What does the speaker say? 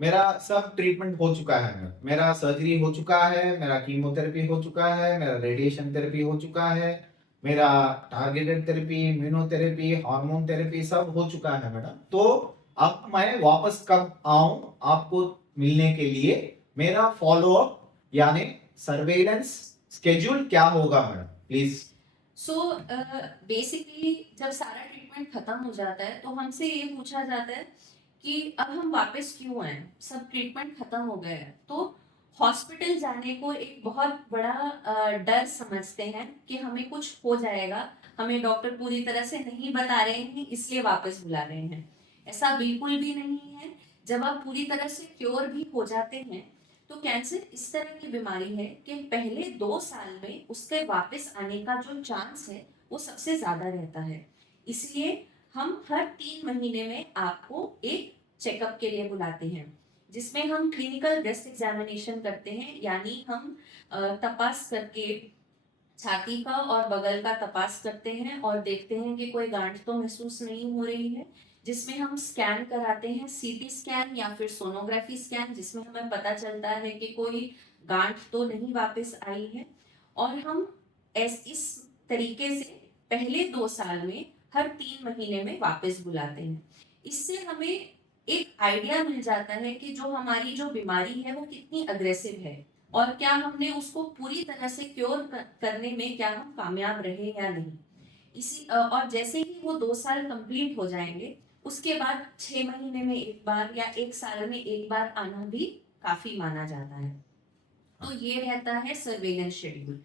मेरा सब ट्रीटमेंट हो चुका है। मेरा सर्जरी हो चुका है, मेरा कीमोथेरेपी हो चुका है, मेरा रेडिएशन थेरेपी हो चुका है, मेरा targeted therapy, immunotherapy, hormone therapy सब हो चुका है मैडम। तो अब मैं वापस कब आऊँ आपको मिलने के लिए? मेरा फ़ॉलो-अप यानी सर्वेलेंस शेड्यूल क्या होगा मैडम? प्लीज़। सो बेसिकली जब सारा ट्रीटमेंट खत्म हो जाता है तो हमसे ये पूछा जाता है कि अब हम वापस क्यों आए, सब ट्रीटमेंट खत्म हो गया है। तो हॉस्पिटल जाने को एक बहुत बड़ा डर समझते हैं कि हमें कुछ हो जाएगा, हमें डॉक्टर पूरी तरह से नहीं बता रहे हैं इसलिए वापस बुला रहे हैं। ऐसा बिल्कुल भी नहीं है। जब आप पूरी तरह से क्योर भी हो जाते हैं तो कैंसर इस तरह की बीमारी है कि पहले 2 साल में उसके वापस आने का जो चांस है वो सबसे ज्यादा रहता है। इसलिए हम हर 3 महीने में आपको एक चेकअप के लिए बुलाते हैं, जिसमें हम क्लिनिकल ब्रेस्ट एग्जामिनेशन करते हैं, यानी हम तपास करके छाती का और बगल का तपास करते हैं और देखते हैं कि कोई गांठ तो महसूस नहीं हो रही है। जिसमें हम स्कैन कराते हैं, सीटी स्कैन या फिर सोनोग्राफी स्कैन, जिसमें हमें पता चलता है कि कोई गांठ तो नहीं वापस आई है। और हम इस तरीके से पहले 2 साल में हर 3 महीने में वापस बुलाते हैं। इससे हमें एक आइडिया मिल जाता है कि जो हमारी जो बीमारी है वो कितनी अग्रेसिव है और क्या हमने उसको पूरी तरह से क्योर करने में क्या हम कामयाब रहे या नहीं। और जैसे ही वो 2 साल कंप्लीट हो जाएंगे उसके बाद 6 महीने में एक बार या 1 साल में एक बार आना भी काफी माना जाता है। तो ये रहता है सर्वेलेंस शेड्यूल।